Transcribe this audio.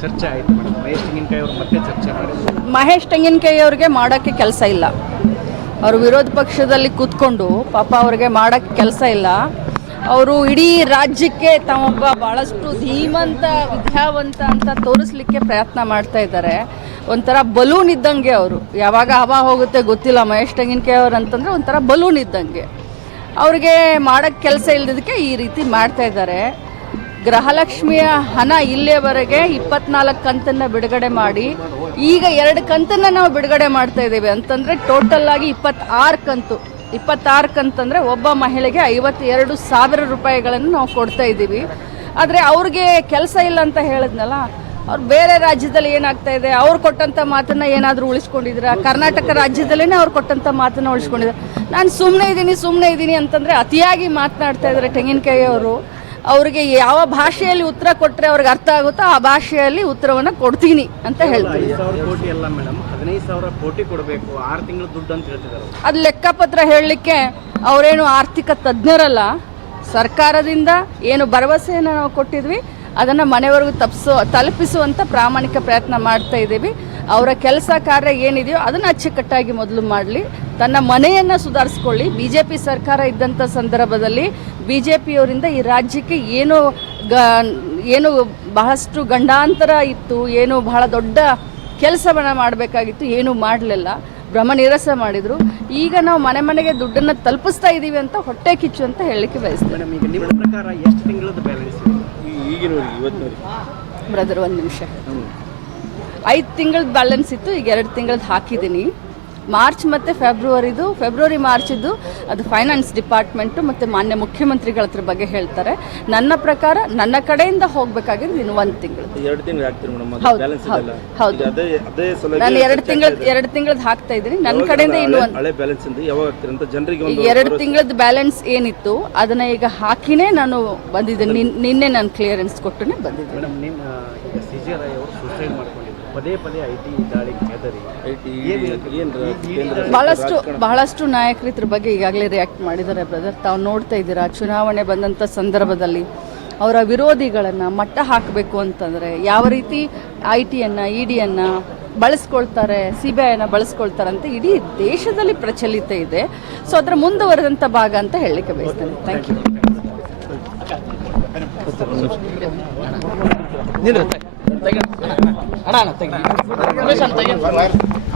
ಚರ್ಚೆ ಆಯಿತು ಮೇಡಮ್. ಮಹೇಶ್ ತೆಂಗಿನಕಾಯಿ ಚರ್ಚೆ ಮಾಡಿದ್ರು. ಮಹೇಶ್ ತೆಂಗಿನಕಾಯಿ ಅವ್ರಿಗೆ ಮಾಡೋಕ್ಕೆ ಕೆಲಸ ಇಲ್ಲ. ಅವರು ವಿರೋಧ ಪಕ್ಷದಲ್ಲಿ ಕೂತ್ಕೊಂಡು ಪಾಪ ಅವ್ರಿಗೆ ಮಾಡೋಕ್ಕೆ ಕೆಲಸ ಇಲ್ಲ. ಅವರು ಇಡೀ ರಾಜ್ಯಕ್ಕೆ ತಮ್ಮೊಬ್ಬ ಭಾಳಷ್ಟು ಧೀಮಂತ, ವಿದ್ಯಾವಂತ ಅಂತ ತೋರಿಸ್ಲಿಕ್ಕೆ ಪ್ರಯತ್ನ ಮಾಡ್ತಾ ಇದ್ದಾರೆ. ಒಂಥರ ಬಲೂನ್ ಇದ್ದಂಗೆ ಅವರು. ಯಾವಾಗ ಹವಾ ಹೋಗುತ್ತೆ ಗೊತ್ತಿಲ್ಲ ಮಹೇಶ್ ತೆಂಗಿನಕಾಯಿ ಅವ್ರು ಅಂತಂದ್ರೆ ಒಂಥರ ಬಲೂನ್ ಇದ್ದಂಗೆ. ಅವ್ರಿಗೆ ಮಾಡೋಕ್ಕೆ ಕೆಲಸ ಇಲ್ಲದಕ್ಕೆ ಈ ರೀತಿ ಮಾಡ್ತಾ ಇದ್ದಾರೆ. ಗೃಹಲಕ್ಷ್ಮಿಯ ಹಣ ಇಲ್ಲಿಯವರೆಗೆ ಇಪ್ಪತ್ನಾಲ್ಕು ಕಂತನ್ನು ಬಿಡುಗಡೆ ಮಾಡಿ, ಈಗ ಎರಡು ಕಂತನ್ನು ನಾವು ಬಿಡುಗಡೆ ಮಾಡ್ತಾ ಇದ್ದೀವಿ. ಅಂತಂದರೆ ಟೋಟಲ್ ಆಗಿ ಇಪ್ಪತ್ತಾರು ಕಂತು. ಇಪ್ಪತ್ತಾರು ಕಂತಂದರೆ ಒಬ್ಬ ಮಹಿಳೆಗೆ ಐವತ್ತೆರಡು ಸಾವಿರ ರೂಪಾಯಿಗಳನ್ನು ನಾವು ಕೊಡ್ತಾ ಇದ್ದೀವಿ. ಆದರೆ ಅವ್ರಿಗೆ ಕೆಲಸ ಇಲ್ಲ ಅಂತ ಹೇಳಿದ್ನಲ್ಲ, ಅವ್ರು ಬೇರೆ ರಾಜ್ಯದಲ್ಲಿ ಏನಾಗ್ತಾ ಇದೆ, ಅವ್ರು ಕೊಟ್ಟಂಥ ಮಾತನ್ನ ಏನಾದರೂ ಉಳಿಸ್ಕೊಂಡಿದ್ರ ಕರ್ನಾಟಕ ರಾಜ್ಯದಲ್ಲೇ ಅವ್ರು ಕೊಟ್ಟಂಥ ಮಾತನ್ನ ಉಳಿಸ್ಕೊಂಡಿದ್ದಾರೆ. ನಾನು ಸುಮ್ಮನೆ ಇದ್ದೀನಿ ಸುಮ್ಮನೆ ಇದ್ದೀನಿ ಅಂತಂದರೆ ಅತಿಯಾಗಿ ಮಾತನಾಡ್ತಾ ಇದ್ದಾರೆ ತೆಂಗಿನಕಾಯಿ ಅವರು ಅವ್ರಿಗೆ ಯಾವ ಭಾಷೆಯಲ್ಲಿ ಉತ್ತರ ಕೊಟ್ಟರೆ ಅವ್ರಿಗೆ ಅರ್ಥ ಆಗುತ್ತೋ ಆ ಭಾಷೆಯಲ್ಲಿ ಉತ್ತರವನ್ನು ಕೊಡ್ತೀನಿ ಅಂತ ಹೇಳ್ತೀನಿ ಅದು ಲೆಕ್ಕಪತ್ರ ಹೇಳಲಿಕ್ಕೆ ಅವರೇನು ಆರ್ಥಿಕ ತಜ್ಞರಲ್ಲ ಸರ್ಕಾರದಿಂದ ಏನು ಭರವಸೆಯನ್ನು ನಾವು ಕೊಟ್ಟಿದ್ವಿ ಅದನ್ನು ಮನೆವರೆಗೂ ತಪ್ಪಿಸೋ ತಲುಪಿಸುವಂಥ ಪ್ರಾಮಾಣಿಕ ಪ್ರಯತ್ನ ಮಾಡ್ತಾ ಇದ್ದೀವಿ. ಅವರ ಕೆಲಸ ಕಾರ್ಯ ಏನಿದೆಯೋ ಅದನ್ನು ಅಚ್ಚುಕಟ್ಟಾಗಿ ಮೊದಲು ಮಾಡಲಿ. ತನ್ನ ಮನೆಯನ್ನು ಸುಧಾರಿಸ್ಕೊಳ್ಳಿ. ಬಿ ಜೆ ಪಿ ಸರ್ಕಾರ ಇದ್ದಂಥ ಸಂದರ್ಭದಲ್ಲಿ ಬಿ ಜೆ ಪಿಯವರಿಂದ ಈ ರಾಜ್ಯಕ್ಕೆ ಏನು ಗ ಏನು ಬಹಳಷ್ಟು ಗಂಡಾಂತರ ಇತ್ತು ಏನು ಬಹಳ ದೊಡ್ಡ ಕೆಲಸವನ್ನು ಮಾಡಬೇಕಾಗಿತ್ತು ಏನೂ ಮಾಡಲಿಲ್ಲ. ಭ್ರಮ ನಿರಸ ಮಾಡಿದರು. ಈಗ ನಾವು ಮನೆ ಮನೆಗೆ ದುಡ್ಡನ್ನು ತಲುಪಿಸ್ತಾ ಇದ್ದೀವಿ ಅಂತ ಹೊಟ್ಟೆ ಕಿಚ್ಚು ಅಂತ ಹೇಳಲಿಕ್ಕೆ ಬಯಸ್ತೀವಿ ಮೇಡಮ್ ಈಗ ನಿಮ್ಮ ಪ್ರಕಾರ ಎಷ್ಟು ತಿಂಗಳದ್ದು ಬ್ಯಾಲೆನ್ಸ್ ಇದೆ? ಈಗಿನವರಿಗೆ ಇವತ್ತಿನವರಿಗೆ. ಬ್ರದರ್ ಒಂದು ನಿಮಿಷ. ಐದು ತಿಂಗಳ ಬ್ಯಾಲೆನ್ಸ್ ಇತ್ತು ಈಗ ಎರಡು ತಿಂಗಳದ್ದು ಹಾಕಿದ್ದೀನಿ ಮಾರ್ಚ್ ಮತ್ತು ಫೆಬ್ರವರಿದು ಫೆಬ್ರವರಿ ಮಾರ್ಚಿದ್ದು ಅದು ಫೈನಾನ್ಸ್ ಡಿಪಾರ್ಟ್ಮೆಂಟು ಮತ್ತು ಮಾನ್ಯ ಮುಖ್ಯಮಂತ್ರಿಗಳ ಹತ್ರ ಬಗ್ಗೆ ಹೇಳ್ತಾರೆ. ನನ್ನ ಪ್ರಕಾರ ನನ್ನ ಕಡೆಯಿಂದ ಹೋಗಬೇಕಾಗಿರೋದು ಇನ್ನು ಒಂದು ತಿಂಗಳು. ಎರಡು ತಿಂಗಳು ಹೌದು, ಬ್ಯಾಲೆನ್ಸ್ ಹೌದು, ಇದೆಲ್ಲ ಹೌದು. ಅದೇ ಅದೇ ಸಲ ನಾನು ಎರಡು ತಿಂಗಳ ಎರಡು ತಿಂಗಳದ್ದು ಹಾಕ್ತಾ ಇದ್ದೀನಿ. ನನ್ನ ಕಡೆಯಿಂದ ಇನ್ನು ಒಂದು ಹಳೆ ಬ್ಯಾಲೆನ್ಸ್ ಇಂದ ಯಾವಾಗ ಆಗ್ತೀರಿ ಅಂತ ಜನರಿಗೆ ಒಂದು ಎರಡು ತಿಂಗಳದ್ದು ಬ್ಯಾಲೆನ್ಸ್ ಏನಿತ್ತು ಅದನ್ನ ಈಗ ಹಾಕಿನೇ ನಾನು ಬಂದಿದ್ದೀನಿ. ನಿನ್- ನಿನ್ನೆ ನಾನು ಕ್ಲಿಯರೆನ್ಸ್ ಕೊಟ್ಟು ಬಂದಿದ್ದೀನಿ. ಪದೇ ಪದೇ ಐ ಟಿ ದಾಳಿಗೆ ಹೆದರಿ ಏನು ಬಹಳಷ್ಟು ಬಹಳಷ್ಟು ನಾಯಕರು ಇದ್ರ ಬಗ್ಗೆ ಈಗಾಗಲೇ ರಿಯಾಕ್ಟ್ ಮಾಡಿದ್ದಾರೆ ಬ್ರದರ್ ತಾವು ನೋಡ್ತಾ ಇದ್ದೀರಾ, ಚುನಾವಣೆ ಬಂದಂಥ ಸಂದರ್ಭದಲ್ಲಿ ಅವರ ವಿರೋಧಿಗಳನ್ನು ಮಟ್ಟ ಹಾಕಬೇಕು ಅಂತಂದರೆ ಯಾವ ರೀತಿ ಐ ಟಿಯನ್ನು ಇ ಡಿಯನ್ನು ಬಳಸ್ಕೊಳ್ತಾರೆ ಸಿ ಬಿ ಐನ ಬಳಸ್ಕೊಳ್ತಾರೆ ಅಂತ ಇಡೀ ದೇಶದಲ್ಲಿ ಪ್ರಚಲಿತ ಇದೆ. ಸೊ ಅದರ ಮುಂದುವರೆದಂಥ ಭಾಗ ಅಂತ ಹೇಳಲಿಕ್ಕೆ ಬಯಸ್ತೇನೆ. Thank you